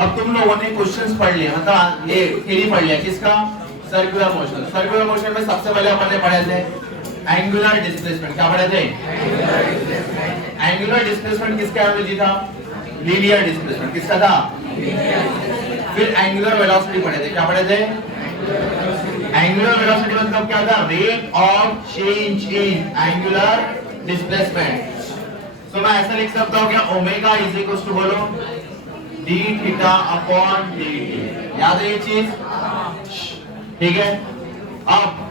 अब तुम लोगों ने क्वेश्चंस पढ़ लिया, मतलब ये थ्योरी पढ़ लिया किसका, सर्कुलर मोशन। सर्कुलर मोशन में सबसे पहले अपन ने पढ़े थे एंगुलर डिस्प्लेसमेंट। क्या पढ़े थे? एंगुलर डिस्प्लेसमेंट किसका एनालॉजी था? Linear displacement. किसका था? फिर एंगुलर वेलोसिटी पढ़े थे। क्या पढ़े थे? एंगुलर वेलोसिटी मतलब क्या था? Rate of change in angular displacement. तो मैं ऐसा लिख सकता हूं क्या, ओमेगा इज इक्वल टू बोलो D theta upon D T. याद है ये चीज? ठीक है। अब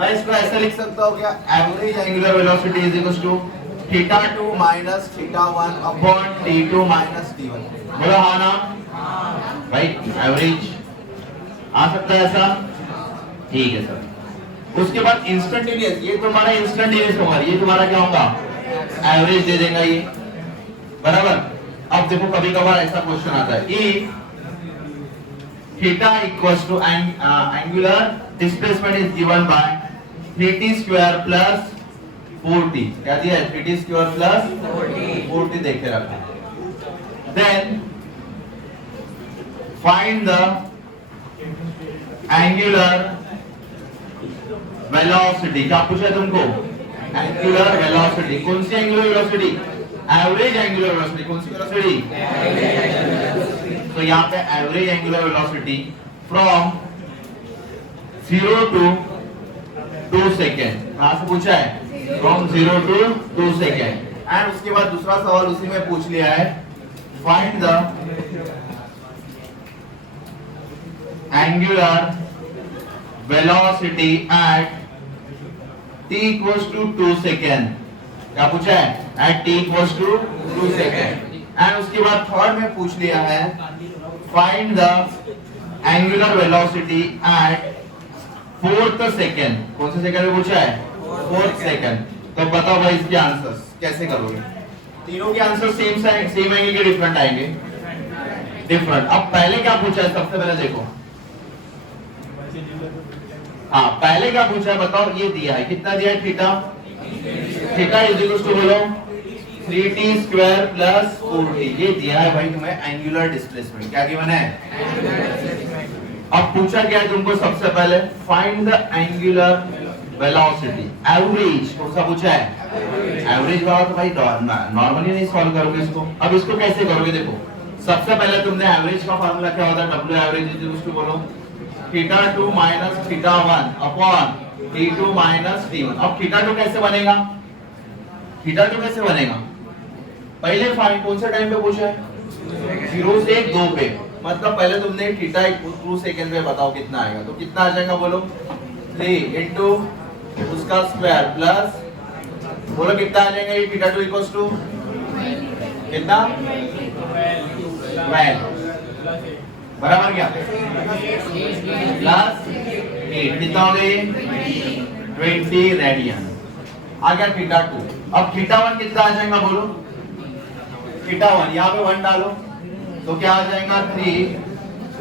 मैं इसको ऐसा लिख सकता हूं क्या, average angular velocity is equal to theta 2 minus theta 1 upon t2 minus t1। बोलो हाँ ना भाई, एवरेज आ सकता है ऐसा? ठीक है सर। उसके बाद इंस्टेंटेनियस, ये तुम्हारा इंस्टेंटेनियस होगा, ये तुम्हारा क्या होगा, एवरेज दे देगा ये, बराबर। अब देखो कभी कभार ऐसा क्वेश्चन आता है, E theta equals to angular displacement is given by 3t square plus 4t। क्या दिया है? 3t स्क्वायर प्लस 4t देखे रखा। Then find the angular velocity. क्या पूछा तुमको? Angular velocity. कौन सी angular velocity? Average angular velocity. कौन सी वेलोसिटी? तो यहाँ पे average angular velocity from 0 to 2 second. कहां से पूछा है? From 0 to 2 second. एंड उसके बाद दूसरा सवाल उसी में पूछ लिया है, find the angular velocity at t equals to 2 second. क्या पूछा है? At t equals to 2 second. And उसके बाद थर्ड में पूछ लिया है, find the angular velocity at 4th second. कौन से सेकेंड में पूछा है? 4th second. तो बताओ भाई इसके आंसर्स कैसे करोगे? तीनों के आंसर सेम आएंगे कि डिफरेंट आएंगे? डिफरेंट। अब पहले क्या पूछा है? सबसे पहले देखो, हाँ पहले क्या पूछा है बताओ? ये दिया है, कितना दिया है? Theta. Theta is equal to बोलो 3t स्क्वायर प्लस 4t। ये दिया है भाई तुम्हें एंगुलर डिस्प्लेसमेंट। क्या गिवन है? अब पूछा क्या है तुमको? सबसे पहले find the angular velocity average. कौन सा पूछा है? एवरेज वाला। तो भाई नॉर्मली नहीं सॉल्व करोगे इसको। अब इसको कैसे करोगे? देखो सबसे पहले तुमने एवरेज का फार्मूला क्या होता है? W average is equal to बोलो theta 2 minus theta 1 upon t2 minus t1। अब थीटा 2 कैसे बनेगा? थीटा 2 कैसे बनेगा? पहले फाइंड कौन से टाइम पे पूछा है? 0 से 2 पे। मतलब पहले तुमने थीटा 2 सेकंड पे बताओ कितना आएगा। तो कितना आ जाएगा बोलो? 3 इनटू उसका स्क्वायर प्लस बोलो कितना आ जाएगा? ये थीटा 2 इक्वल्स टू कितना? 12 बराबर क्या? प्लस 8 कितना हो गई? 20 रेडियन। आ गया थीटा 2। अब थीटा 1 कितना आ जाएगा बोलो? थीटा 1 यहाँ पे 1 डालो तो क्या आ जाएगा? 3।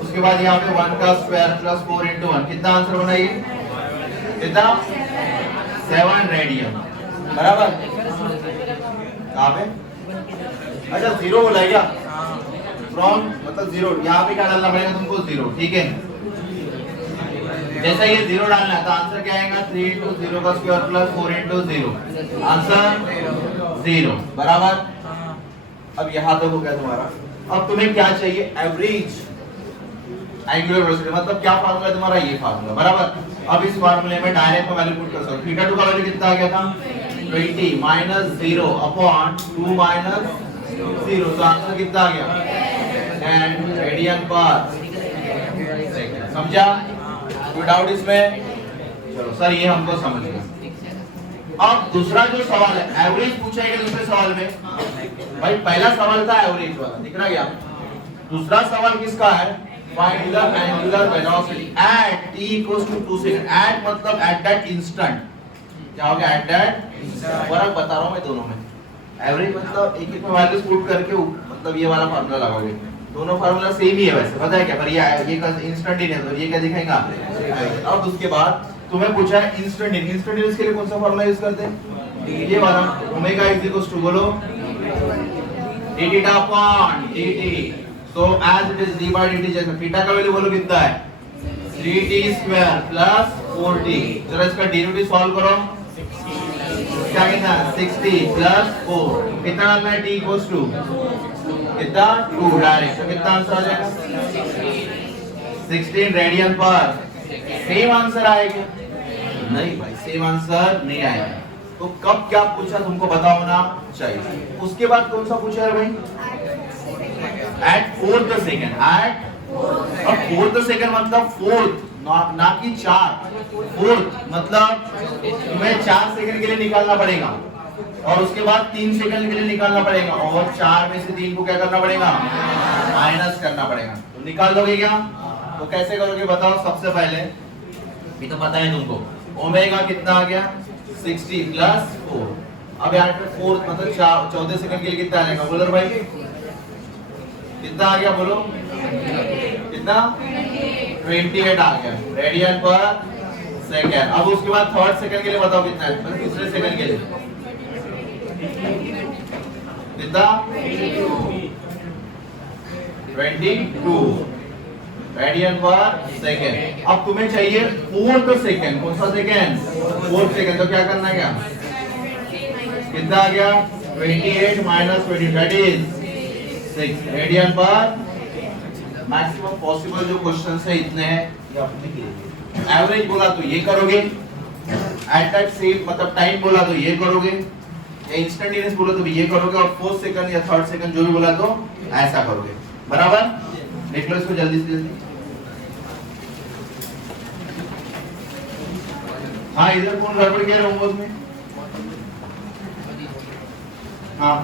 उसके बाद यहाँ पे 1 का स्क्वायर प्लस 4 इंटू 1। कितना आंसर बना ये? कितना? 7 रेडियन। बराबर। कहाँ पे? अच्छा 0 बोला है क्या? फ्रॉम मतलब 0। यहाँ पे क्या डालना पड़ेगा तुमको? 0। ठीक है। जैसा ये 0 डालना है तो आंसर क्या आएगा? 3 इंटू 0 का स्क्वायर प्लस 4 इंटू 0। आंसर 0। बराबर। अब यहाँ तक हो गया तुम्हारा। अब तुम्हें क्या चाहिए? Average angular velocity. मतलब क्या फार्मूला है तुम्हारा? ये फार्मूला। बराबर। अब इस फार्मूले में डायरेक्ट वैल्यू पुट कर सकते हो। थीटा 2 का वैल्यू कितना आ गया था? 20 माइनस 0 अपॉन 2 माइनस 0। तो आंसर कितना आ गया? 10 रेडियन पर सेकंड। समझा? कोई डाउट इसमें? चलो सर ये हमको समझ गया। अब दूसरा जो सवाल है एवरेज पूछा है दूसरे सवाल में। भाई पहला सवाल था एवरेज वाला, दिख रहा क्या? दूसरा सवाल किसका है? Find the angular velocity at t equals to 2 second. At मतलब एट दैट इंस्टेंट। क्या हो गया? At that instant. फर्क बता रहा हूं मैं दोनों में। एवरेज मतलब एक में वैल्यूज पुट करके मतलब ये वाला फार्मूला लगाओगे। दोनों फार्मूला सेम ही है वैसे, पता है क्या? पर ये इंस्टेंटेनियस और ये क्या दिखाएगा? अब उसके बाद तुम्हें पूछा है इंस्टेंटेनियस के लिए कौन सा फार्मूला यूज करते हैं? ये वाला ओमेगा इज इक्वल टू बोलो d थीटा अपॉन dt तो as it is D by D T, जैसे थीटा का वैल्यू बोलो कितना है 3t स्क्वायर प्लस 4t। जरा इसका डेरिवेटिव सॉल्व करो, क्या कितना 60 प्लस 4 कितना डालना है, t इक्वल्स टू कितना 2 डायरेक्ट, तो कितना आंसर आ जाएगा 16 रेडियन पर। सेम आंसर आएगा? नहीं भाई, सेम आंसर नहीं आएगा। तो कब क्या पूछा तुमको पता होना चाहिए। उसके बाद कौन सा पूछा है भाई, एट फोर्थ सेकंड, एट अब फोर्थ सेकंड मतलब फोर्थ ना कि 4, फोर्थ मतलब तुम्हें 4 सेकंड के लिए निकालना पड़ेगा और उसके बाद 3 सेकंड के लिए निकालना पड़ेगा और 4 में से 3 को क्या करना पड़ेगा, माइनस करना पड़ेगा। तो निकाल लोगे क्या, तो कैसे करोगे बताओ। सबसे पहले ये तो पता है तुमको, ओमेगा कितना आ गया 60 प्लस 4। अब यहाँ पे फोर्थ मतलब 14 सेकंड के लिए कितना आ जाएगा, बोलो भाई कितना आ गया, बोलो कितना 28 आ गया रेडियन पर सेकंड। अब उसके बाद थर्ड सेकंड के लिए बताओ कितना है, मतलब तीसरे सेकंड के लिए कितना 22 रेडियन पर सेकंड। अब तुम्हें चाहिए फोर्थ सेकंड, कौन सा सेकंड, फोर्थ सेकंड। तो क्या करना है, क्या कितना आ गया 28 माइनस 20 दैट इज 6 रेडियन पर। मैक्सिमम पॉसिबल जो क्वेश्चंस है इतने हैं, ये आपने किए। एवरेज बोला तो ये करोगे, एट दैट सेम मतलब टाइम बोला तो ये करोगे, या इंस्टेंटेनियस बोला तो भी ये करोगे, और फोर्थ सेकंड या थर्ड सेकंड जो भी बोला तो ऐसा करोगे। बराबर, देख लो इसको जल्दी से जल्दी। हाँ इधर कौन गड़बड़ किया है होमवर्क में, हाँ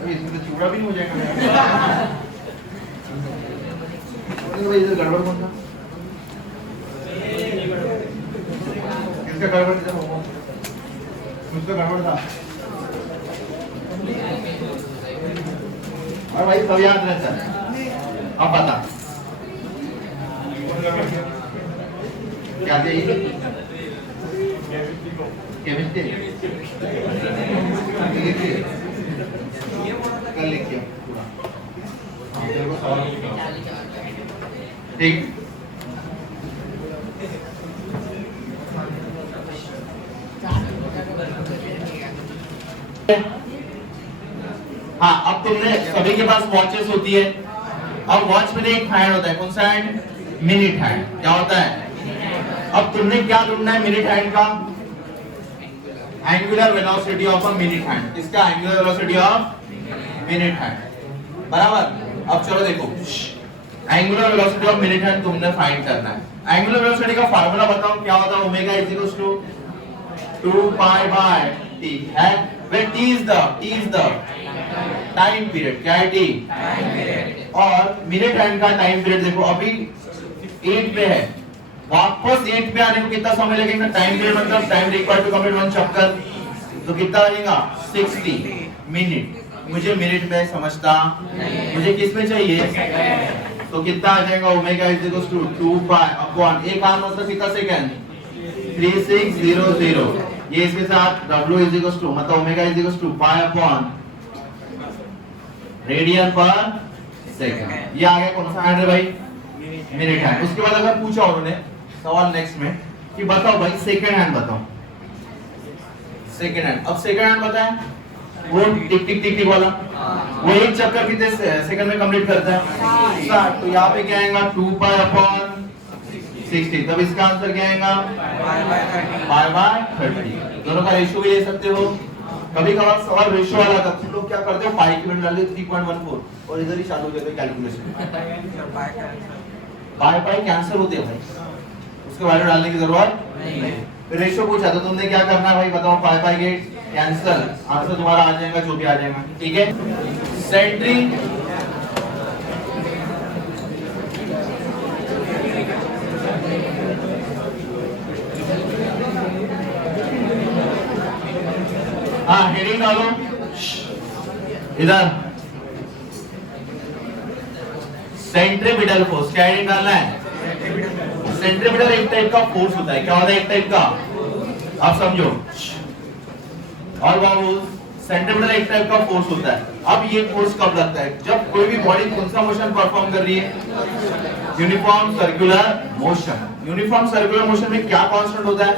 इसमें तो चूड़ा भी नहीं हो जाएगा। इधर गड़बड़ कौन था, किसका गड़बड़ था, मुझका गड़बड़ था। और भाई सब याद रहता है, अब बता क्या चाहिए, केमिस्ट्री कल लिखिए पूरा, तेरे को सवाल ठीक। हाँ अब तुमने सभी के पास वॉचेस होती है, अब वॉच में एक हैंड होता है, कौन सा हैंड, मिनट हैंड। क्या होता है, अब तुमने क्या ढूंढना है मिनट हैंड का, angular velocity of a minute hand. इसका angular velocity of minute hand, बराबर। अब चलो देखो, angular velocity of minute hand तुमने फाइंड करना है। एंगुलर वेलोसिटी का फार्मूला बताओ क्या होता है, omega is equal to 2 pi by T है, where t is the time period, क्या है t, टाइम पीरियड। और मिनट हैंड का टाइम पीरियड देखो अभी 8 पे है, वापस 8 पे आने को कितना समय लगेगा, टाइम पीरियड मतलब time required to complete one चक्कर, तो कितना लगेगा 60 मिनट। मुझे मिनट में समझता, मुझे किस में चाहिए, तो कितना आ जाएगा omega is equal to 2 pi upon एक आर मतलब कितना सेकंड 3600, ये इसके साथ w इज इक्वल टू मतलब omega is equal to pi upon radian पर सेकंड। ये आ गया कौन सा हैंड है भाई, मिनट हैंड। उसके बाद अगर पूछा उन्होंने सवाल नेक्स्ट में कि बताओ भाई सेकंड हैंड बताओ, सेकंड हैंड। अब सेकंड हैंड बताएं, वो टिक टिक टिक टिक वाला, वो एक चक्कर कितने सेकंड में कंप्लीट करता है 60। तो यहाँ पे क्या आएगा 2 पाई अपॉन 60, तब इसका आंसर क्या आएगा पाई बाय 30। दोनों का रेशियो भी ले सकते हो, कभी कभार सवाल रेशियो वाला था, तुम लोग क्या करते हो पाई की वैल्यू डाल देते 3.14 और इधर ही चालू करते कैलकुलेशन, पाई पाई कैंसिल होते हैं भाई, उसके वैल्यू डालने की जरूरत नहीं। फिर रेशियो पूछा तो तुमने क्या करना है भाई बताओ, पाई पाई के कैंसिल, आंसर तुम्हारा आ जाएगा जो भी आ जाएगा, ठीक है। सेंट्री हाँ हेडिंग डालो इधर, सेंट्रीपिटल फोर्स, क्या हेडिंग डालना है, सेंट्रीपिटल एक टाइप का फोर्स होता है, क्या होता है एक टाइप का, आप समझो। और बाबू सेंट्रीपिटल एक टाइप का फोर्स होता है। अब ये फोर्स कब लगता है? जब कोई भी बॉडी कौन सा मोशन परफॉर्म कर रही है? Uniform circular motion. Uniform circular motion में क्या कांस्टेंट होता है?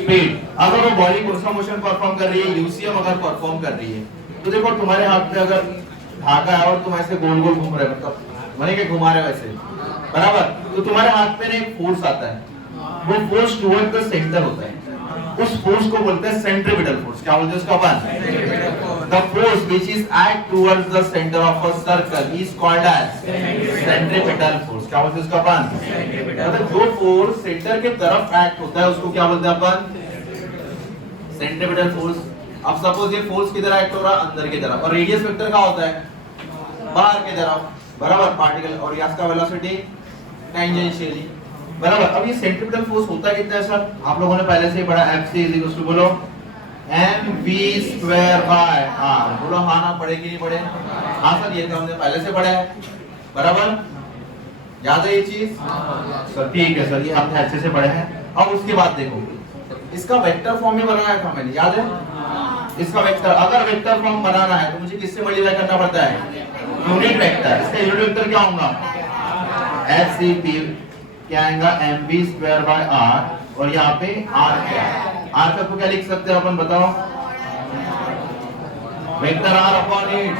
स्पीड। अगर वो बॉडी कौन सा मोशन परफॉर्म कर रही है? यूसीएम अगर परफॉर्म कर रही है तो देखो तुम्हारे हाथ में अगर धागा है और तुम ऐसे गोल गोल घूम रहे हो, मतलब माने कि घुमा रहे हो ऐसे, बराबर, तो तुम्हारे हाथ में एक फोर्स आता है, वो फोर्स टुवर्ड द सेंटर होता है, उस फोर्स को बोलते हैं सेंट्रीपिटल फोर्स। क्या बोलते हैं उसका अपन? The force which is act towards the centre of a circle is called as centripetal force. क्या बोलते हैं उसका अपन? मतलब जो फोर्स सेंटर के तरफ एक्ट होता है उसको क्या बोलते हैं अपन? Centripetal force. अब सपोज ये फोर्स किधर एक्ट हो रहा है? अंदर की तरफ, और रेडियस वेक्टर क्या होता है? बाहर की तरफ, बराबर, पार्टिकल, और इसका वेलोसिटी टेंजेंशियली, बराबर। अब ये सेंट्रीपिटल फोर्स होता कितना है सर? आप लोगों ने पहले से ही पढ़ा, Fc बोलो mv² बाय r। बोलो हाँ ना, पढ़े कि नहीं पढ़े? हाँ सर, ये तो हमने पहले से पढ़ा है, बराबर, याद है ये चीज? सर ठीक है सर, ये हमने अच्छे से पढ़े हैं। अब उसके बाद देखो, इसका वेक्टर फॉर्म में बनाया था मैंने, याद है? इसका वेक्टर, अगर वेक्टर फॉर्म बनाना है तो मुझे किससे मल्टीप्लाई करना पड़ता है? Unit vector. इसका यूनिट वेक्टर क्या होगा? Fcp क्या आएगा? mv² बाय r, और यहाँ पे r क्या है? r का को क्या लिख सकते हैं अपन, बताओ? वेक्टर r अपॉन 8,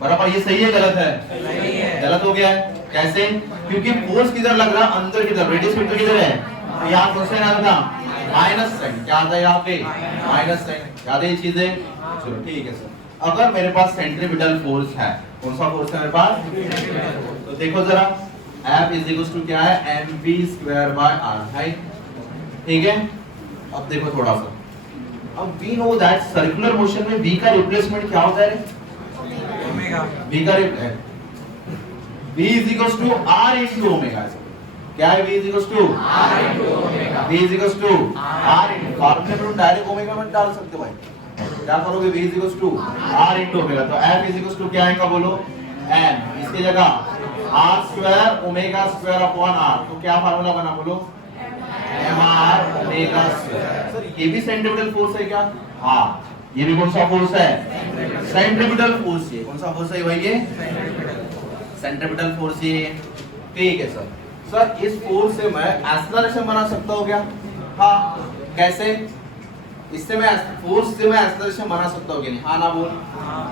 बराबर। ये सही है गलत है? सही है। गलत हो गया है, कैसे? क्योंकि फोर्स किधर लग रहा? अंदर की तरफ। रेडियस वेक्टर किधर है? तो यहाँ कौन सा आता था? Minus sign. क्या आता है यहाँ पे? Minus sign. याद है ये चीजें? चलो ठीक है सर। अगर मेरे पास सेंट्रीपिटल फोर्स है, कौन सा फोर्स है मेरे पास? तो देखो जरा, F इज इक्वल टू क्या है? mv² बाय r है, ठीक है। अब देखो थोड़ा सा, अब we know that circular motion में v का रिप्लेसमेंट क्या होता है? ओमेगा। v का v is equal to r into omega. क्या है? v is equal to r into omega. v is equal to r into, फॉर्मूले में डायरेक्ट ओमेगा में डाल सकते भाई। क्या करोगे? v is equal to r into omega, तो f इज इक्वल टू क्या आएगा बोलो? m, इसकी जगह r² omega square upon r, तो क्या फार्मूला बना बोलो? mr omega square. सर ये भी सेंट्रीपिटल फोर्स है क्या? हाँ, ये भी कौन सा फोर्स है? Centripetal force. ये कौन सा फोर्स है भाई? ये सेंट्रीपिटल फोर्स ये, ठीक है सर। सर इस फोर्स से मैं एक्सेलरेशन बना सकता हूँ क्या? हाँ, कैसे? इससे मैं फोर्स से मैं एक्सेलरेशन बना सकता हूँ कि नहीं? हाँ ना बोल,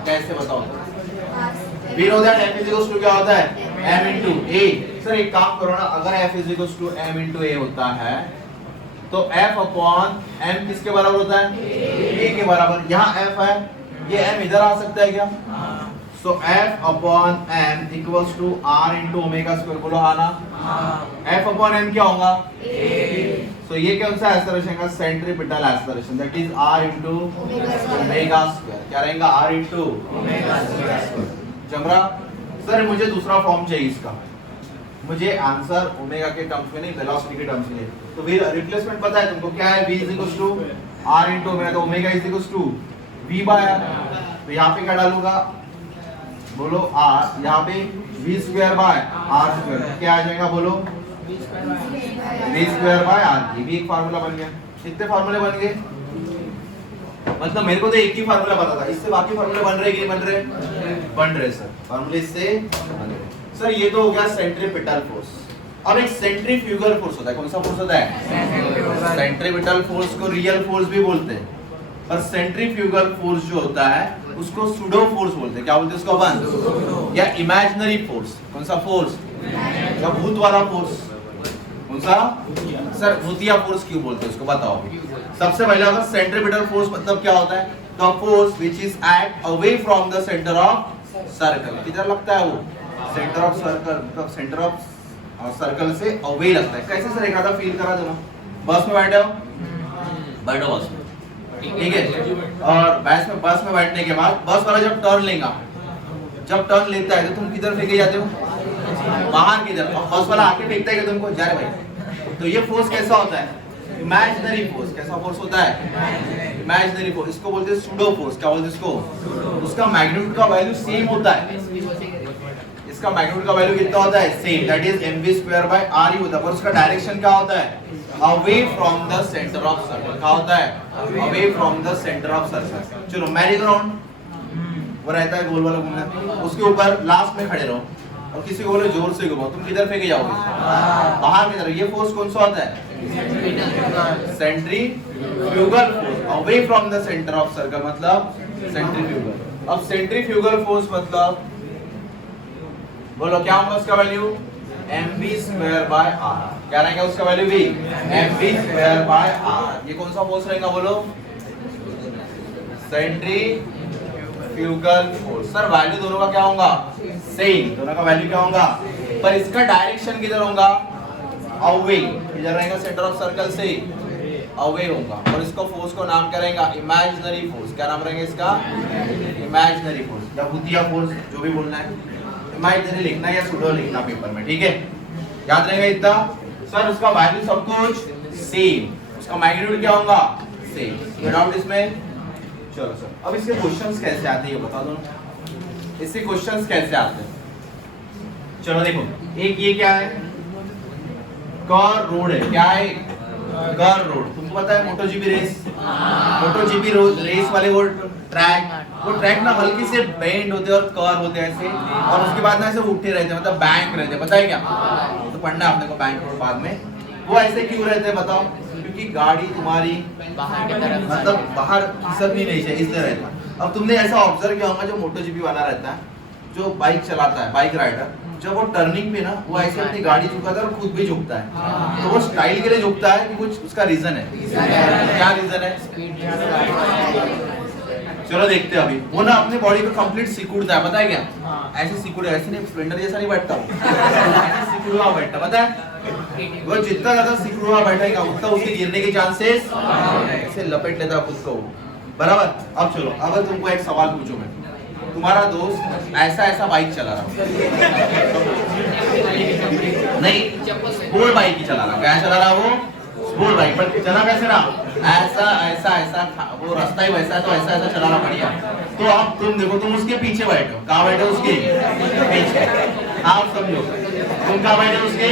कैसे बताओ? We know that F is equal to क्या होता है? m into a। सर एक काम करो ना, अगर F is equal to m into a होता है तो F upon m किसके बराबर होता है? a के बराबर। यहाँ F है, ये m इधर आ सकता है क्या? So F upon m equals to r into omega square। बोलो हाँ ना? F upon m क्या होगा? So ये कौन सा एक्सेलरेशन का? Centripetal acceleration, that is r into omega square. क्या रहेगा? r into omega square. जमरा सर मुझे दूसरा फॉर्म चाहिए इसका, मुझे आंसर ओमेगा के टर्म्स में नहीं, वेलोसिटी के टर्म्स में। तो फिर रिप्लेसमेंट पता है तुमको क्या है? v is equal to r into omega, तो omega is equal to v by r। तो यहाँ पे क्या डालूंगा बोलो? r, यहाँ पे v² बाय r², क्या आ जाएगा बोलो? v² bye r। ये भी एक फार्मूला बन गया। कितने फार्मूले बन गए? मतलब मेरे को तो एक ही फार्मूला पता था, इससे बाकी फार्मूले बन रहे कि नहीं बन रहे? बन रहे सर, फार्मूले इससे बन रहे। सर ये तो हो गया सेंट्रीपिटल फोर्स। अब एक सेंट्रीफ्यूगल फोर्स होता है। कौन सा फोर्स होता है? सेंट्रीपिटल फोर्स को रियल फोर्स भी बोलते हैं, पर सेंट्रीफ्यूगल फोर्स जो होता है उसको सूडो फोर्स बोलते हैं। क्या बोलते हैं उसको अपन? या इमेजिनरी फोर्स। कौन सा फोर्स? या भूत वाला फोर्स। कौन सा? सर भूतिया फोर्स क्यों बोलते हैं उसको बताओ। सबसे पहले अगर सेंट्रीपिटल फोर्स मतलब क्या होता है? The force which is act away from the centre of circle. किधर लगता है वो? सेंटर ऑफ सर्कल, मतलब सेंटर ऑफ सर्कल से अवे लगता है। कैसे सर? एक आधा फील करा दो ना। बस में बैठे हो, बैठो बस में, ठीक है। और बस में बैठने के बाद बस वाला जब टर्न लेगा, जब टर्न लेता है तो तुम किधर फेंके जाते हो? बाहर की तरफ। और बस वाला आके फेंकता है कि तुमको जा रहे भाई। तो ये फोर्स कैसा होता है? Imaginary force. कैसा फोर्स होता है? Imaginary force. इसको बोलते हैं सूडो फोर्स। क्या बोलते हैं इसको? उसका मैग्नीट्यूड का वैल्यू सेम होता है, इसका मैग्नीट्यूड का वैल्यू कितना होता है same, that is mv square by r ही होता है, पर उसका डायरेक्शन क्या होता है away from the centre of circle, क्या होता है away from the centre of circle. चलो मैरी ग्राउंड वो रहता है गोल वाला घूमना, उसके ऊपर लास्ट में खड़े रहो और किसी को बोले जोर से घुमाओ, तुम किधर फेंके जाओगे बाहर की तरफ। ये फोर्स कौन सा होता है centrifugal force, away from the centre of circle मतलब सेंट्रीफ्यूगल। अब सेंट्रीफ्यूगल फोर्स मतलब बोलो क्या होगा उसका value mv square by r, क्या रहेगा उसका वैल्यू भी mv स्क्वायर बाय r। ये कौन सा फोर्स रहेगा बोलो सेंट्रीफ्यूगल फोर्स। सर वैल्यू दोनों का क्या होगा सेम, दोनों का वैल्यू क्या होगा, पर इसका डायरेक्शन किधर होगा अवे, इधर रहेगा सेंटर ऑफ सर्कल से अवे होगा, और इसको फोर्स को नाम करेंगे इमेजिनरी फोर्स। क्या नाम रहेगा इसका इमेजिनरी फोर्स या भूतिया फोर्स, जो भी बोलना है, इमेजिनरी लिखना या सुडो लिखना पेपर में, ठीक है याद रहेगा इतना। सर उसका वैल्यू सब कुछ सेम, उसका मैग्नीट्यूड क्या होगा सेम, कोई डाउट इसमें। चलो सर अब इसके क्वेश्चंस कैसे आते हैं ये बता दो, इससे क्वेश्चंस कैसे आते हैं। चलो देखो एक ये क्या है कर्व रोड है, क्या है कर्व रोड, तुमको पता है मोटोजीपी रेस, मोटोजीपी रेस वाले वो ट्रैक ना हल्की से बेंड होते हैं और कर्व होते हैं ऐसे, और उसके बाद ना ऐसे उठे रहते हैं, मतलब बैंक रहते हैं, पता है क्या, तो पढ़ना आपने को बैंक रोड बाद में। वो ऐसे क्यों रहते हैं बताओ, क्योंकि गाड़ी तुम्हारी मतलब बाहर खिसक ही नहीं चाहिए इसलिए रहता है। अब तुमने ऐसा ऑब्जर्व किया होगा जो मोटोजीपी वाला रहता है, जो बाइक चलाता है, बाइक राइडर, जब वो टर्निंग पे ना वो ऐसे अपनी गाड़ी झुकाता है और खुद भी झुकता है, तो वो स्टाइल के लिए झुकता है कि कुछ उसका रीजन है, क्या रीजन है। चलो देखते हैं अभी, वो ना अपने बॉडी को कंप्लीट सिकुड़ता है, पता है क्या, ऐसे सिकुड़े, ऐसे नहीं स्प्लेंडर जैसा नहीं बैठता, ऐसे सिकुड़ा बैठता, पता है वो जितना ज्यादा सिकुड़ा बैठेगा उतना उसके गिरने के चांसेस, ऐसे लपेट लेता खुद को, बराबर। अब चलो अब तुमको एक सवाल पूछूं मैं, तुम्हारा दोस्त ऐसा ऐसा बाइक चला रहा नहीं, स्पोर्ट बाइक ही चला रहा, क्या चला रहा वो स्पोर्ट बाइक, पर चला कैसे रहा ऐसा ऐसा ऐसा, वो रास्ता ही वैसा है तो ऐसा ऐसा चला रहा बढ़िया। तो अब तुम देखो तुम उसके पीछे बैठे हो, कहाँ बैठे उसके पीछे, आप समझो तुम कहाँ बैठे उसके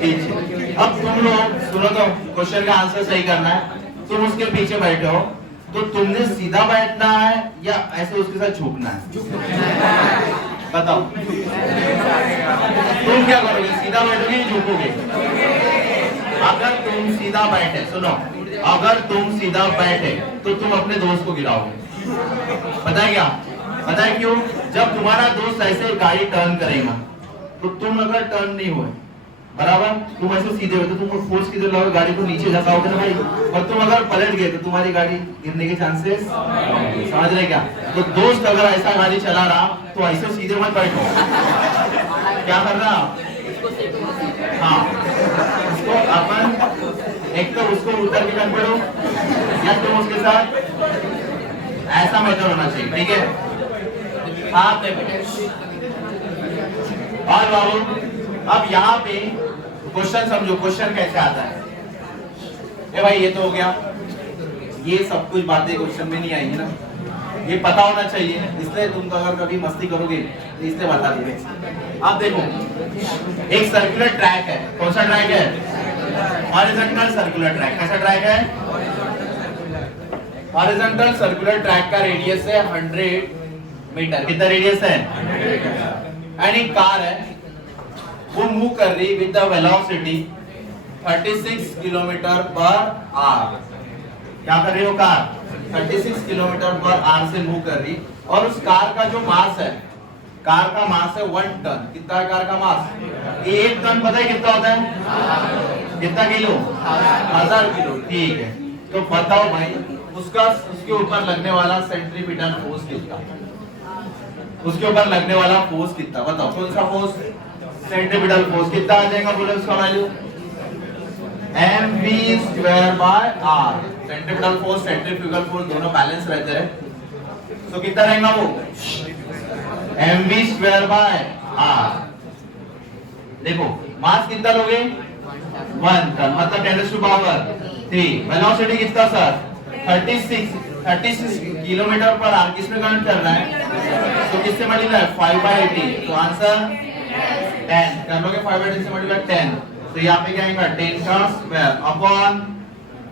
पीछे। अब तुम लोग सुनो तो क्वेश्चन का आंसर सही करना है, तुम उसके पीछे बैठे हो तो तुमने सीधा बैठना है या ऐसे उसके साथ झुकना है, बताओ तुम क्या करोगे, सीधा बैठोगे या झुकोगे। अगर तुम सीधा बैठे, सुनो अगर तुम सीधा बैठे तो तुम अपने दोस्त को गिराओगे, पता है क्या, पता है क्यों, जब तुम्हारा दोस्त ऐसे गाड़ी टर्न करेगा तो तुम अगर टर्न नहीं हुए बराबर, तुम ऐसे सीधे हो तो तुम फोर्स किधर लाओगे, गाड़ी को नीचे झुकाओगे ना भाई, और तुम अगर पलट गए तो तुम्हारी गाड़ी गिरने के चांसेस, समझ रहे क्या। तो दोस्त अगर ऐसा गाड़ी चला रहा तो ऐसे सीधे मत बैठो, क्या कर रहा, हाँ उसको अपन एक तो उसको उतर के कर पड़ो या तुम उसके साथ ऐसा मेथड होना चाहिए, ठीक है। आप और बाबू अब यहाँ पे क्वेश्चन समझो, क्वेश्चन कैसे आता है, ए भाई ये तो हो गया, ये सब कुछ बातें क्वेश्चन में नहीं आएंगी ना, ये पता होना चाहिए, इसलिए तुम अगर कभी मस्ती करोगे तो इसलिए बता दिए। आप देखो एक सर्कुलर ट्रैक है, कौन सा ट्रैक है, हॉरिजॉन्टल सर्कुलर ट्रैक, कैसा ट्रैक है, हॉरिजॉन्टल सर्कुलर ट्रैक का रेडियस है 100 मीटर, कितना रेडियस है, एंड एक कार है वो मूव कर रही with the velocity 36 kilometre per hour, क्या कर रही हो कार 36 किलोमीटर पर आवर से मूव कर रही, और उस कार का जो मास है, कार का मास है 1 टन, कितना है कार का मास, 1 टन पता है कितना होता है, कितना किलो, 1000 किलो, ठीक है। तो बताओ भाई उसका उसके ऊपर लगने वाला सेंट्रीपिटल फोर्स कितना, उसके ऊपर लगने वाला फोर्स कितना, बताओ कौन सा फोर्स, सेंट्रीपिटल फोर्स कितना आ जाएगा, बोले उसका value mv square by r, centripetal force centrifugal force दोनों बैलेंस रहते हैं, तो कितना रहेगा वो mv स्क्वायर बाय r। देखो मास कितना लोगे 1 टन, मतलब 10 टू पावर 3, वेलोसिटी कितना सर 36 किलोमीटर पर आवर, किसमें कनेक्ट करना है, तो किससे मल्टीप्लाई 5/18, तो आंसर 10 कर लोगे 5/10 से मल्टीप्लाई 10, तो यहाँ पे क्या आएगा 10 का स्क्वायर अपॉन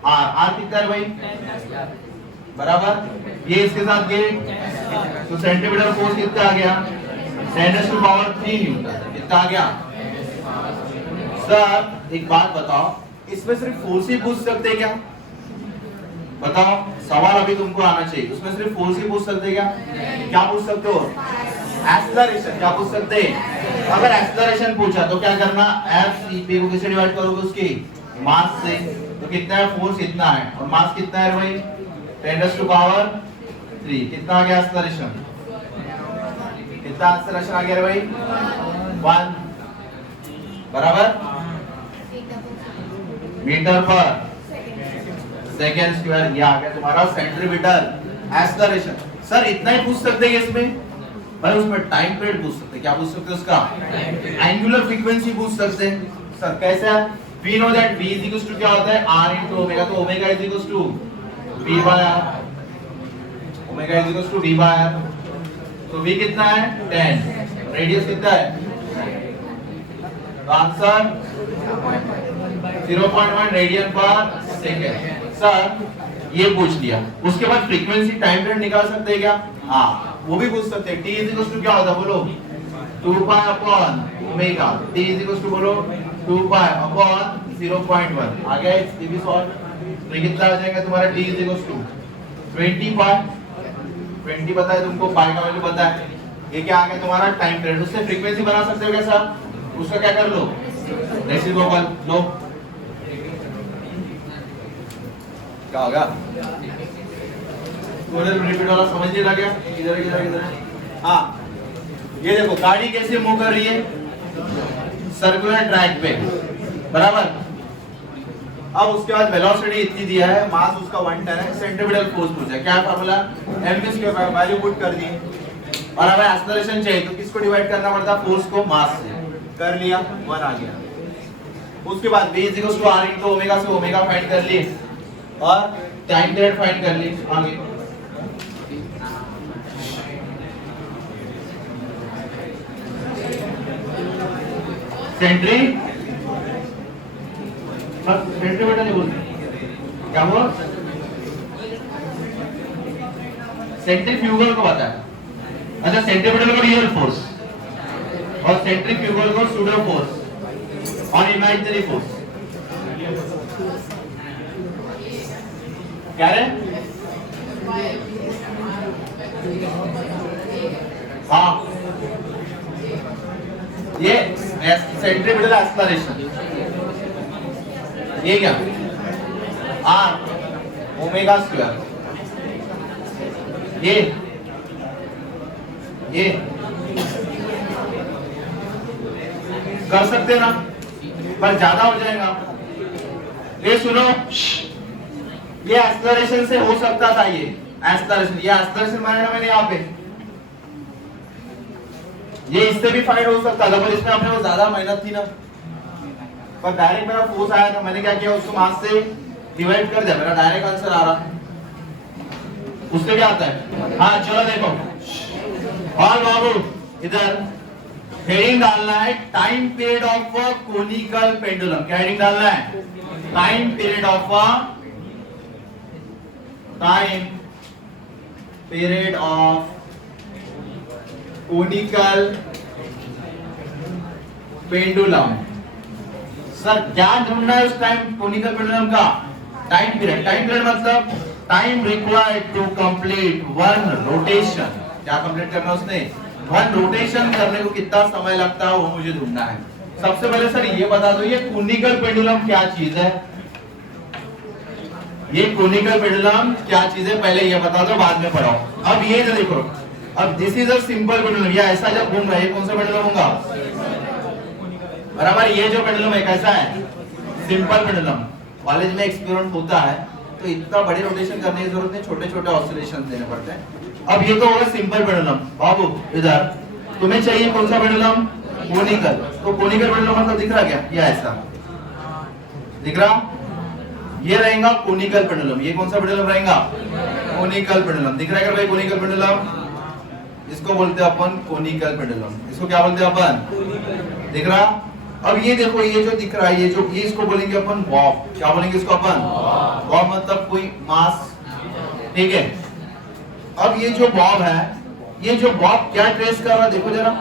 r, r कितना है भाई बराबर ये इसके साथ ये, तो सेंटीमीटर फोर्स कितना आ गया 10⁻³ न्यूटन, कितना आ गया। सर एक बात बताओ, इसमें सिर्फ फोर्स ही पूछ सकते क्या, बताओ सवाल अभी तुमको आना चाहिए, उसमें सिर्फ फोर्स ही पूछ सकते क्या, क्या पूछ सकते हो एक्सेलरेशन, क्या पूछ सकते हैं। अगर एक्सेलरेशन पूछा तो क्या करना, एफ सी पी को किससे डिवाइड करोगे उसकी मास से, तो कितना है फोर्स इतना है और मास कितना है भाई 10⁻³ कितना आ गया एक्सेलरेशन, कितना एक्सेलरेशन आ गया भाई 1 बराबर मीटर पर सेकेंड स्क्वायर, ये आ गया तुम्हारा सेंटीमीटर एक्सेलरेशन। सर इतना ही पूछ सकते हैं इसमें, भाई उसमें टाइम पीरियड पूछ सकते हैं, क्या पूछ सकते हैं उसका एंगुलर फ्रीक्वेंसी पूछ सकते हैं। सर कैसे है, वी नो दैट v क्या होता है r * ओमेगा, तो ओमेगा v/r, ओमेगा v/r, तो v कितना है 10, रेडियस कितना है, तो आंसर 0.1 रेडियन पर सेकंड। सर ये पूछ लिया, उसके बाद फ्रीक्वेंसी टाइम पीरियड निकाल सकते हैं क्या, हाँ वो भी पूछ सकते हैं। t क्या होता है बोलो 2π/ओमेगा, t बोलो 2π/0.1 आ गया, ये भी सॉल्व, तो ये कितना आ जाएगा तुम्हारा t 20π, 20 पता है तुमको, पाई का वैल्यू पता है, ये क्या आ गया तुम्हारा टाइम पीरियड। उससे फ्रीक्वेंसी बना सकते हो क्या सर, उसका क्या कर लो रेसिप्रोकल लो, क्या होगा रिपीट वाला समझ नहीं लगा, इधर इधर इधर, हाँ ये देखो गाड़ी कैसे मूव कर रही है सर्कुलर ट्रैक पे बराबर। अब उसके बाद वेलोसिटी इतनी दिया है, मास उसका 1 टन है, सेंटीमीटर फोर्स पूछा है, क्या फार्मूला mv² वैल्यू पुट कर दी, और हमें एक्सेलरेशन चाहिए तो किसको डिवाइड करना पड़ता है फोर्स को मास से, कर लिया 1 आ गया। उसके बाद v r * ओमेगा से ओमेगा फाइंड कर लिए और टाइम पीरियड फाइंड कर ली, आगे सेंटीमीटर नहीं बोलते, क्या हुआ सेंट्रीफ्यूगल को पता है, अच्छा सेंटीमीटर को रियल फोर्स और सेंट्रीफ्यूगल को सूडो फोर्स और इमेजिनरी फोर्स, क्या रे हाँ ये सेंट्रीपिटल एक्सेलरेशन, ये क्या r ω², ये कर सकते ना, पर ज्यादा हो जाएगा। ये सुनो, ये एक्सेलरेशन से हो सकता था, ये एक्सेलरेशन मानेगा मैंने यहाँ पे, ये इससे भी फाइंड हो सकता था, पर इसमें अपने को ज्यादा मेहनत थी ना, पर डायरेक्ट मेरा फोर्स आया तो मैंने क्या किया उसको मास से डिवाइड कर दिया, मेरा डायरेक्ट आंसर आ रहा, उससे भी आता है। हाँ चलो देखो और बाबू इधर हेडिंग डालना है time period of a conical pendulum, क्या हेडिंग डालना है time period of conical pendulum. Sir क्या ढूंढना है उस टाइम कोनिकल पेंडुलम का टाइम पीरियड मतलब time required to complete 1 rotation, क्या कंप्लीट करना उसने 1 रोटेशन करने को कितना समय लगता है वो मुझे ढूंढना है। सबसे पहले सर ये बता दो ये कोनिकल पेंडुलम क्या चीज है, ये कोनिकल पेंडुलम क्या चीज है पहले ये बता दो, बाद में पढ़ाओ। अब ये जो देखो, अब this is a simple pendulum, ये ऐसा जब घूम रहा है कौन सा पेंडुलम होगा बराबर, ये जो पेंडुलम है कैसा है सिंपल पेंडुलम। कॉलेज में एक्सपेरिमेंट होता है तो इतना बड़े रोटेशन करने की जरूरत नहीं, छोटे छोटे ऑसिलेशन देने पड़ते हैं। अब ये तो होगा सिंपल पेंडुलम। बाबू इधर तुम्हें चाहिए कौन सा पेंडुलम कोनिकल, तो कोनिकल पेंडुलम मतलब दिख रहा क्या, ये ऐसा दिख रहा, ये रहेगा कोनिकल पेंडुलम। ये कौन सा पेंडुलम रहेगा कोनिकल पेंडुलम, दिख रहा है भाई कोनिकल पेंडुलम, इसको बोलते हैं अपन कोनिकल पेंडुलम। इसको क्या बोलते हैं अपन दिख रहा? अब ये देखो, ये जो दिख रहा है, ये इसको बोलेंगे अपन बॉब। क्या बोलेंगे इसको अपन? बॉब मतलब कोई मास, ठीक है। अब ये जो बॉब है, ये जो बॉब क्या ट्रेस कर रहा है देखो जरा,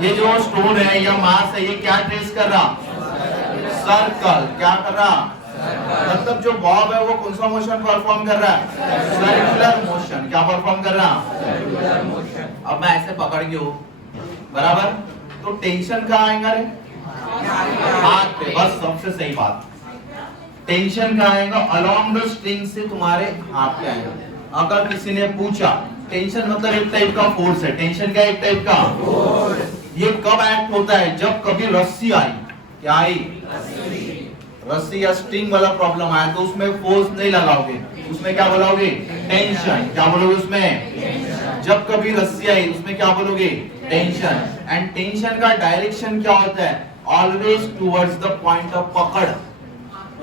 ये जो स्टोन है या मास है, ये क्या ट्रेस कर रहा? सर्कल। क्या कर रहा? मतलब जो बॉब है वो कौन सा मोशन परफॉर्म कर रहा है? Circular motion. क्या परफॉर्म कर रहा? Circular motion. अब मैं ऐसे पकड़ के हूं, बराबर, तो टेंशन कहाँ आएगा रे? हाथ पे। बस सबसे सही बात, टेंशन कहाँ आएगा? अलोंग द स्ट्रिंग से तुम्हारे हाथ पे आएगा। अगर किसी ने पूछा टेंशन मतलब एक टाइप का फोर्स है, टेंशन क्या एक टाइप का फोर्स। ये कब एक्ट होता है? जब कभी रस्सी आई, क्या आई? रस्सी या स्ट्रिंग वाला प्रॉब्लम आया तो उसमें फोर्स नहीं लगाओगे, उसमें क्या बोलोगे? टेंशन। क्या बोलोगे उसमें? जब कभी रस्सी आई उसमें क्या बोलोगे? टेंशन। एंड टेंशन का डायरेक्शन क्या होता है? Always towards the point of पकड़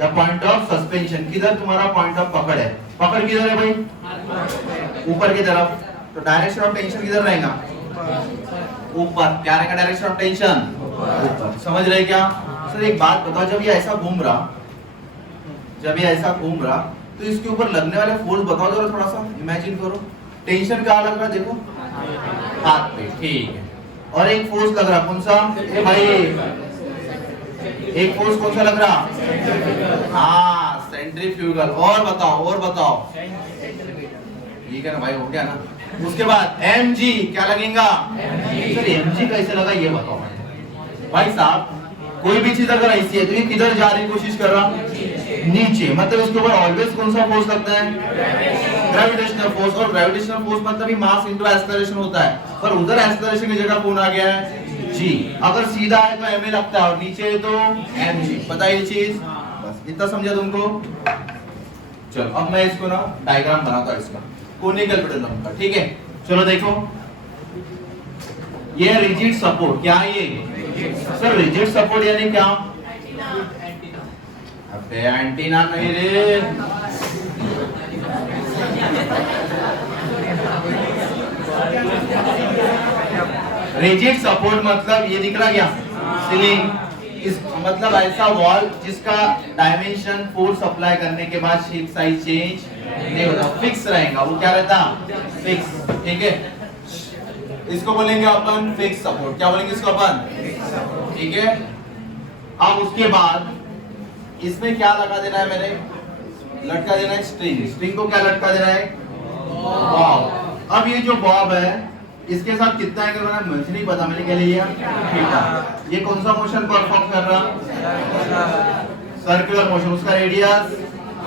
या पॉइंट ऑफ सस्पेंशन। किधर तुम्हारा पॉइंट ऑफ पकड़ है? पकड़ किधर है भाई? ऊपर की तरफ। तो डायरेक्शन ऑफ टेंशन किधर रहेगा? ऊपर। क्या रहेगा डायरेक्शन ऑफ टेंशन? ऊपर। समझ रहे क्या? सर एक बात बताओ, जब ये ऐसा घूम रहा, तो इसके ऊपर लगने वाले फोर्स बताओ जरा, थोड़ा सा इमेजिन करो। टेंशन कहाँ लग रहा देखो? हाथ पे, ठीक है। और एक फोर्स लग रहा, कौन सा? ए भाई, एक फोर्स कौन सा लग रहा? हाँ, सेंट्रीफ्यूगल। और बताओ। ठीक है ना भाई, हो गया ना? उसके बाद mg क्या लगेगा? सर mg कैसे लगा ये बताओ भाई साहब। कोई भी चीज अगर ऐसी है तो ये किधर जा रही कोशिश कर रहा? नीचे। मतलब इसके ऊपर ऑलवेज कौन सा फोर्स लगता है? Gravitational force. और ग्रेविटेशनल फोर्स मतलब ही मास इनटू एक्सेलरेशन होता है, पर उधर एक्सेलरेशन की जगह कौन आ गया है? g। अगर सीधा है तो ma लगता है और नीचे है तो mg। पता है ये चीज? बस इतना समझा तुमको? चलो अब मैं इसको ना डायग्राम बनाता हूं इसका, कोनिकल पेंडुलम का, ठीक है। चलो देखो, ये रिजिड सपोर्ट। क्या है ये? सर रिजिड सपोर्ट यानी क्या? अबे एंटीना नहीं रे, रिजिड सपोर्ट मतलब ये दिख रहा क्या? सीलिंग। इस मतलब ऐसा वॉल जिसका डायमेंशन फोर्स अप्लाई करने के बाद शेप साइज चेंज नहीं होता, फिक्स रहेगा। वो क्या रहता? फिक्स, ठीक है। इसको बोलेंगे अपन फिक्स सपोर्ट। क्या बोलेंगे इसको अपन? ठीक है। अब उसके बाद इसमें क्या लगा देना है? मैंने लटका देना है स्ट्रिंग। स्ट्रिंग को क्या लटका देना है? बॉब। अब ये जो बॉब है इसके साथ कितना एंगल बना मुझे नहीं पता, मैंने क्या लिया? थीटा। ये कौन सा मोशन परफॉर्म कर रहा? Circular motion. उसका रेडियस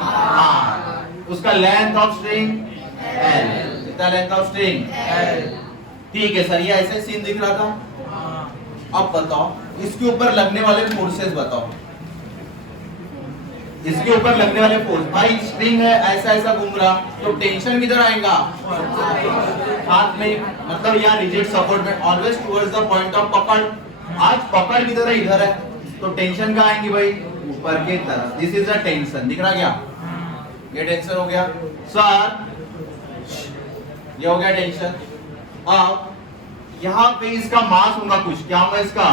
r, उसका लेंथ ऑफ स्ट्रिंग l। कितना लेंथ ऑफ स्ट्रिंग? l। ठीक है सर, ये ऐसे सीन दिख रहा था। अब बताओ इसके ऊपर लगने वाले फोर्सेस बताओ। इसके ऊपर लगने वाले फोर्स, भाई स्ट्रिंग है ऐसा घूम रहा, तो टेंशन किधर आएगा? हाथ में। मतलब यहाँ रिजिड सपोर्ट में always towards the point of पकड़। आज पकड़ किधर है? इधर है, तो टेंशन कहाँ आएगी भाई? ऊपर की तरफ। This is the tension. दिख रहा क्या? ये टेंशन हो गया सर, ये हो गया टेंशन। अब यहाँ पे इसका मास होगा कुछ, क्या होगा इसका?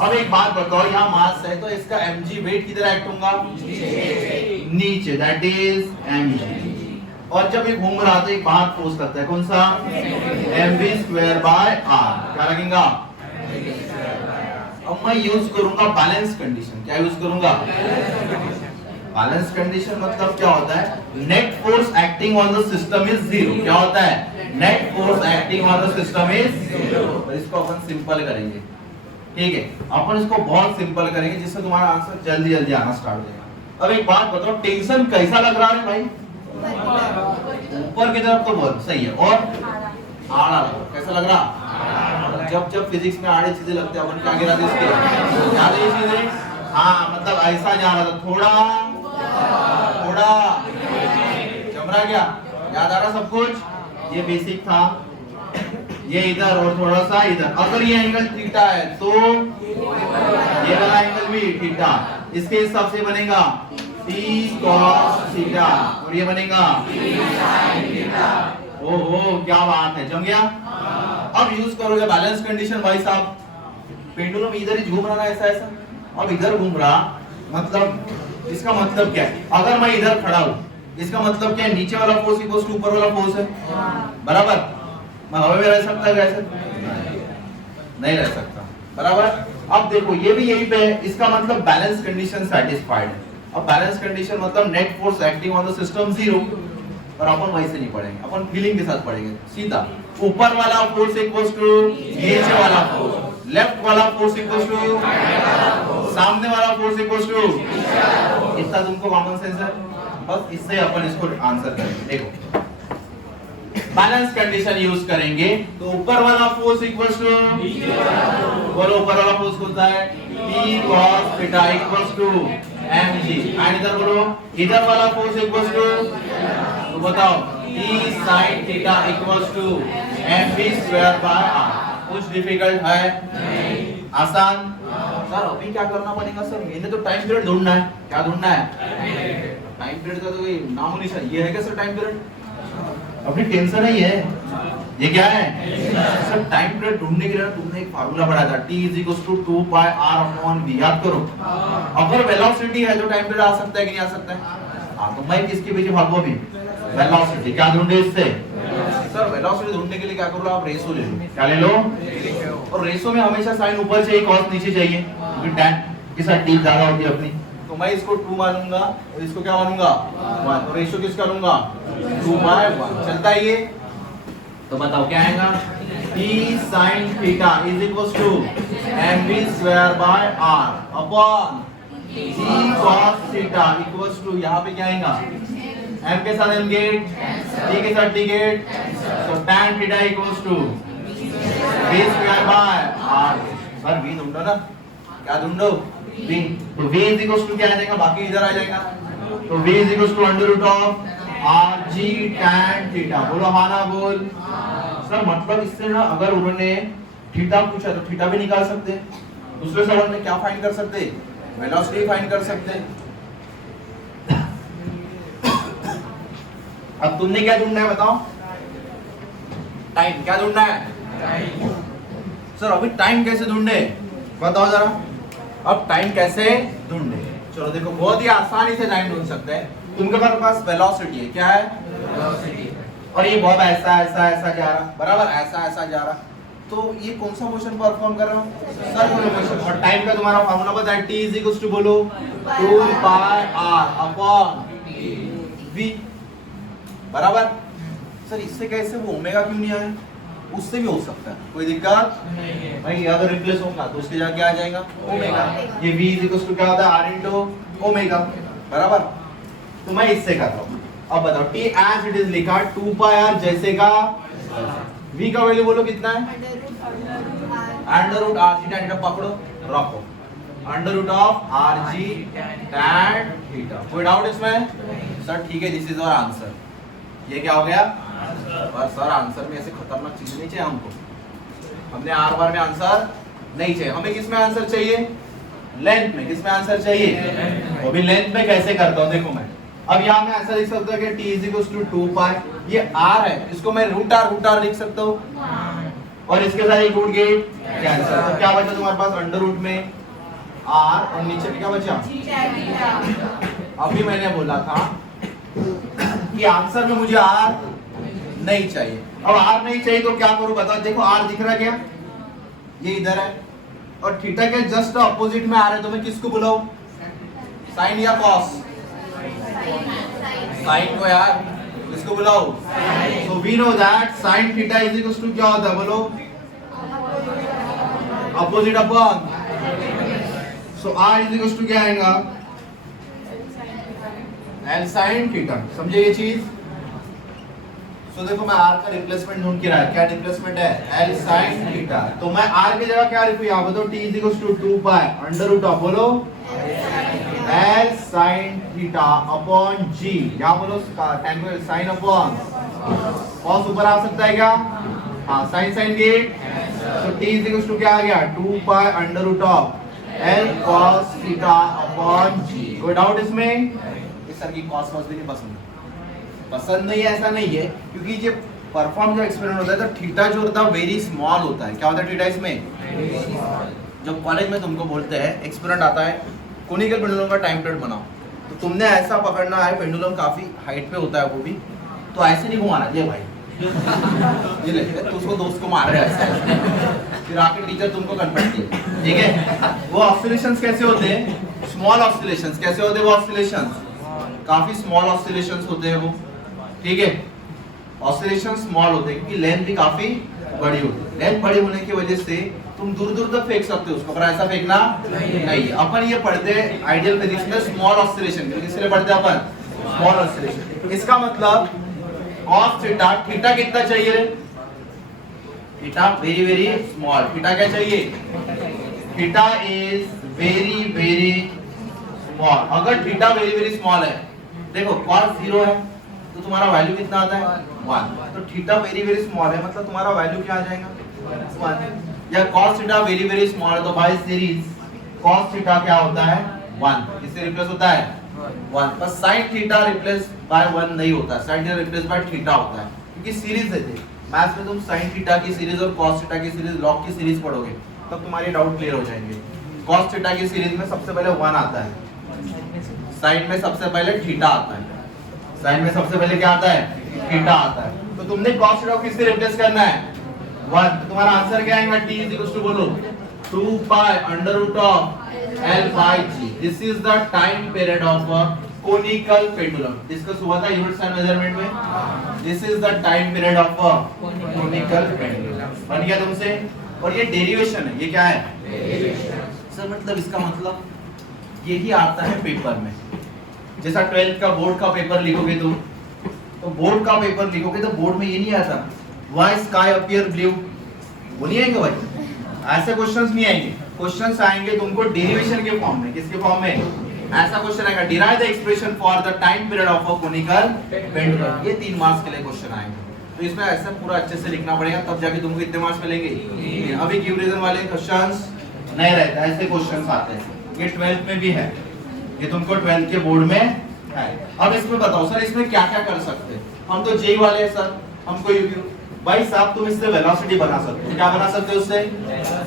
अब एक बात बताओ, यहाँ मास है तो इसका mg वेट किधर एक्ट होगा? नीचे, दैट इज mg। और जब ये घूम रहा था एक बाहर फोर्स लगता है, कौन सा? mv² bye r। क्या लगेगा? अब मैं यूज करूंगा बैलेंस कंडीशन। क्या यूज करूंगा? बैलेंस कंडीशन मतलब क्या होता है? Net force acting on the system is zero. क्या होता है? Net force acting on the system is zero. तो इसको अपन सिंपल करेंगे, ठीक है। अपन इसको बहुत सिंपल करेंगे जिससे तुम्हारा आंसर जल्दी जल्दी आना स्टार्ट हो जाएगा। अब एक बात बताओ, टेंशन कैसा लग रहा है भाई? ऊपर की तरफ तो बहुत सही है, और आड़ा लग, कैसा लग रहा? जब फिजिक्स में आड़े चीजें लगते हैं अपन क्या गिरा थे इसके? याद है ये चीजें? हाँ, मतलब ऐसा जा रहा था, थोड़ा जम रहा। क्या याद आ रहा सब कुछ? ये बेसिक था, ये इधर और थोड़ा सा इधर। अगर ये एंगल थीटा है तो ये वाला एंगल भी थीटा, इसके हिसाब से बनेगा t cos थीटा, और ये बनेगा t sin थीटा। ओहो क्या बात है, जम गया। अब यूज करोगे बैलेंस कंडीशन भाई साहब। पेंडुलम इधर ही घूम रहा ना ऐसा ऐसा, अब इधर घूम रहा, मतलब इसका मतलब क्या है, अगर मैं इधर खड़ा हूँ इसका मतलब क्या है, नीचे वाला फोर्स इक्वल्स टू ऊपर वाला फोर्स है, बराबर। मैं हवा में रह सकता है कैसे, नहीं रह सकता, बराबर। अब देखो ये भी यही पे है, इसका मतलब बैलेंस कंडीशन सेटिस्फाइड है। अब बैलेंस कंडीशन मतलब net force acting on the system zero, पर अपन वैसे नहीं पढ़ेंगे, अपन फीलिंग के साथ पढ़ेंगे सीधा। ऊपर वाला फोर्स इक्वल्स टू नीचे वाला फोर्स, लेफ्ट वाला फोर्स इक्वल्स टू सामने वाला फोर्स इक्वल्स टू, इतना तुमको कॉमन सेंस है, बस इससे अपन इसको आंसर करेंगे। देखो बैलेंस कंडीशन यूज करेंगे तो ऊपर वाला फोर्स इक्वल्स टू, बोलो ऊपर वाला फोर्स होता है T cos theta equals to mg, and इधर बोलो इधर वाला फोर्स इक्वल्स टू, तो बताओ T sin theta equals to mv square by r। कुछ डिफिकल्ट है? आसान। सर अभी क्या करना पड़ेगा सर, मैंने तो टाइम पीरियड ढूंढना है। क्या ढूंढना है? टाइम पीरियड का तो कोई नाम नहीं सर, ये है क्या सर टाइम पीरियड? अपनी टेंशन ही है, ये क्या है सर? टाइम पीरियड ढूंढने के लिए तुमने एक फार्मूला पढ़ा था, T = 2 pi r upon v, याद करो। अगर वेलोसिटी है तो टाइम पीरियड आ सकता है कि नहीं आ सकता है? हाँ, तो मैं किसके पीछे भागूं अभी? वेलोसिटी। क्या ढूंढे इससे? सर वेलोसिटी ढूंढने के लिए क्या करो, आप रेशो ले लो। क्या ले लो? और रेशो में हमेशा साइन ऊपर चाहिए, कॉस नीचे चाहिए, क्योंकि tan के साथ t ज्यादा होती है अपनी। तो मैं इसको 2 मानूंगा और इसको क्या मानूंगा 1, तो रेशो किसका लूंगा 2/1। चलता है ये? तो बताओ क्या आएगा, T sin theta = mv square by r upon T cos theta equals to, यहाँ पे क्या आएगा, m के साथ m गेट, t के साथ t गेट, तो tan theta equals to v square by r। Sir v ढूंढो ना, क्या ढूंढो? v। तो v इक्वल्स टू क्या आ जाएगा, बाकी इधर आ जाएगा, तो v equals to √rg tan theta. बोलो हाँ ना बोल। सर मतलब इससे ना अगर उन्होंने थीटा पूछा तो थीटा भी निकाल सकते, दूसरे सवाल में क्या फाइंड कर सकते, वेलोसिटी फाइंड कर सकते। अब तुमने क्या ढूंढना है बताओ? टाइम। क्या ढूंढना है? टाइम। सर अभी टाइम कैसे ढूंढे बताओ जरा। अब टाइम कैसे ढूंढे, चलो देखो बहुत ही आसानी से टाइम ढूंढ सकते हैं। तुमके पास वेलोसिटी है, क्या है? वेलोसिटी। और ये बहुत ऐसा ऐसा ऐसा जा रहा, बराबर, ऐसा ऐसा जा रहा, तो ये कौन सा मोशन परफॉर्म कर रहा हूँ? Circular motion. और टाइम का तुम्हारा फार्मूला पता है, T = बोलो 2 pi r अपॉन v, बराबर। सर इससे कैसे वो ओमेगा क्यों नहीं आया? उससे भी हो सकता है, कोई दिक्कत भाई। अगर रिप्लेस होगा तो उसके जगह क्या आ जाएगा, ओमेगा। ये v = क्या होता है, r * ओमेगा, बराबर। तो मैं इससे कर रहा हूँ। अब बताओ T as it is लिखा 2 pi r जैसे का, v का वैल्यू बोलो कितना है, √rg tan थीटा पकड़ो रखो, √rg tan थीटा। कोई डाउट इसमें? सर ठीक है, दिस इज आवर आंसर। ये क्या हो गया? और सर आंसर में ऐसे खतरनाक चीज नहीं चाहिए हमको, हमने आर बार में आंसर नहीं चाहिए, हमें किस में आंसर चाहिए? लेंथ में। किस में आंसर चाहिए? वो भी लेंथ में। कैसे करता हूँ देखो मैं, अब यहाँ मैं ऐसा लिख सकता हूँ कि T = 2 pi, ये r है, इसको मैं √r लिख सकता हूँ, और इसके साथ एक रूट गेट कैंसिल, तो क्या बचा तुम्हारे पास, अंडर रूट में r और नीचे में क्या बचा? अभी मैंने बोला था कि आंसर में मुझे r नहीं चाहिए। अब r नहीं चाहिए तो क्या करूं बताओ? देखो r दिख रहा है क्या, ये इधर है, और थीटा के जस्ट अपोजिट में r है, तो मैं किसको बुलाऊं, साइन या कॉस? साइन को यार, किसको बुलाओ? So we know that sine theta = क्या होता है बोलो, अपोजिट अपॉन, सो r = क्या आएगा, L sin थीटा। समझे ये चीज? सो देखो मैं r का रिप्लेसमेंट ढूंढ के रहा है, क्या रिप्लेसमेंट है, L sin थीटा। तो मैं r की जगह क्या लिखूं, यहाँ बताओ T = 2 pi √, बोलो L sin theta upon g, यहाँ बोलो tan को sin अपॉन cos ऊपर आ सकता है क्या? हाँ, sin sin गेट, तो T = क्या आ गया, 2 pi √L cos theta upon g। कोई डाउट इसमें? सर की cos भी नहीं पसंद नहीं है, ऐसा नहीं है, क्योंकि ये परफॉर्म जो एक्सपेरिमेंट होता है तो थीटा जो होता है वेरी स्मॉल होता है। क्या होता है थीटा इसमें? जब कॉलेज में तुमको बोलते हैं एक्सपेरिमेंट आता है कोनिकल पेंडुलम का टाइम पीरियड बनाओ, तो तुमने ऐसा पकड़ना है, पेंडुलम काफी हाइट पे होता है वो भी, तो ऐसे नहीं घुमाना, ये भाई ये ले तो उसको दोस्त को मार रहे हैं ऐसे, फिर आके टीचर तुमको कन्फर्ट किया, ठीक है। वो ऑसिलेशंस कैसे होते हैं, स्मॉल ऑसिलेशंस। कैसे होते हैं वो ऑसिलेशंस, काफी स्मॉल ऑसिलेशंस होते हैं वो, ठीक है। ऑसिलेशन स्मॉल होते हैं क्योंकि लेंथ भी काफी बड़ी होती है। लेंथ बड़ी होने की वजह से तुम दूर दूर तक फेंक सकते हो उसको, पर ऐसा फेंकना नहीं। अपन ये पढ़ते हैं आइडियल फिजिक्स में स्मॉल ऑसिलेशन, किसलिए पढ़ते हैं अपन, स्मॉल ऑसिलेशन। इसका मतलब cos थीटा, थीटा कितना चाहिए रे, theta very very small. Theta क्या चाहिए, theta is very very small. अगर थीटा वेरी वेरी स्मॉल है, देखो cos 0 है तो तुम्हारा वैल्यू कितना आता है 1, तो थीटा वेरी वेरी स्मॉल है मतलब तुम्हारा वैल्यू क्या आ जाएगा 1। या cos theta very very small है तो बाय सीरीज cos थीटा क्या होता है 1, किससे रिप्लेस होता है 1। पर sin थीटा रिप्लेस बाय 1 नहीं होता, sin theta replace by theta होता है क्योंकि सीरीज देते हैं मैथ्स में। तुम sin थीटा की सीरीज और cos थीटा की सीरीज, log की सीरीज पढ़ोगे तब तुम्हारे डाउट क्लियर हो जाएंगे। cos थीटा की सीरीज में सबसे पहले 1 आता है, sin में सबसे पहले थीटा आता है, साइन में सबसे पहले क्या आता है थीटा आता है। तो तुमने cos थीटा को किससे रिप्लेस करना है 1, तो तुम्हारा आंसर क्या आएगा t इज इक्वल टू बोलो 2 pi under root of l by g। This is the time period of a conical pendulum. Discuss हुआ था यूनिट्स एंड मेजरमेंट में। This is the time period of a conical pendulum. बन गया तुमसे। और ये derivation है, ये क्या है डेरिवेशन। सर मतलब इसका मतलब यही आता है पेपर में, जैसा 12th का बोर्ड का पेपर लिखोगे तुम, तो बोर्ड का पेपर लिखोगे तो बोर्ड में ये नहीं आता व्हाई स्काई अपीयर ब्लू, वो नहीं आएंगे भाई, ऐसे क्वेश्चंस नहीं आएंगे। क्वेश्चंस आएंगे तुमको डेरिवेशन के फॉर्म में। किसके फॉर्म में, ऐसा क्वेश्चन आएगा derive the expression for the time period of a conical pendulum. ये 3 मार्क्स के लिए क्वेश्चन आएंगे, तो इसमें ऐसा पूरा अच्छे से लिखना पड़ेगा तब जाके तुमको कितने मार्क्स मिलेंगे। अभी गिव रीजन वाले क्वेश्चंस नहीं रहता, ऐसे क्वेश्चंस आते हैं। ये 12th में भी है, ये तुमको 12th के बोर्ड में है। अब इसमें बताओ सर इसमें क्या क्या कर सकते हैं। हम तो जेई वाले हैं सर, हमको भाई साहब तुम इससे वेलोसिटी बना सकते हो। क्या बना सकते हो उससे,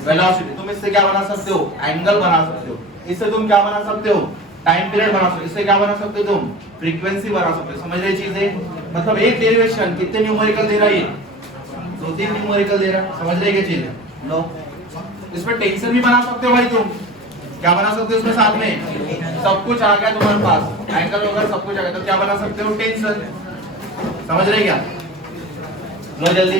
वेलोसिटी। तुम इससे क्या बना सकते हो, एंगल बना सकते हो। इससे तुम क्या बना सकते हो, टाइम पीरियड बना सकते हो। इससे क्या बना सकते हो तुम, फ्रीक्वेंसी बना सकते हो। समझ रहे चीजें, मतलब एक डेरिवेशन कितने न्यूमेरिकल दे रहा है, 2-3 न्यूमेरिकल दे रहा है। समझ रहे क्या चीज लो। इसमें टेंशन भी बना सकते हो भाई तुम, क्या बना सकते हो उसमें साथ में, सब कुछ आ गया तुम्हारे पास, एंगल वगैरह सब कुछ आ गया, तो क्या बना सकते हो, टेंशन। समझ रहे क्या, लो जल्दी।